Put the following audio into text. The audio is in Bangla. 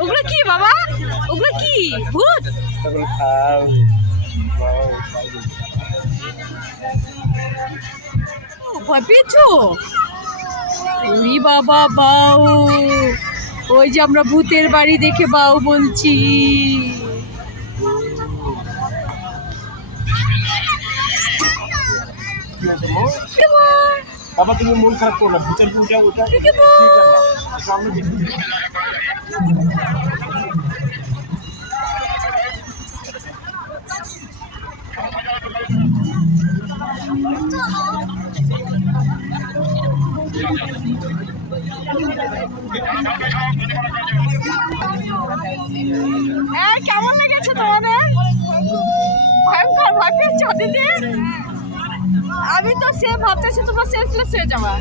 ওগুলো কি বাবা? ওগুলো কি? ভূত? ভয় পেয়েছ? ওই বাবা বাউ। ওই যে আমরা ভূতের বাড়ি দেখে বাউ বলছি। বাবা তুমি মন খারাপ করো না ভূতের পূজা ওটা কেমন লেগেছে তোমাদের? ভয়ঙ্কর, ভয় পেয়েছ দিদি? আমি তো সে ভাবতেছি তোমরা সেন্সলেস হয়ে যাবা।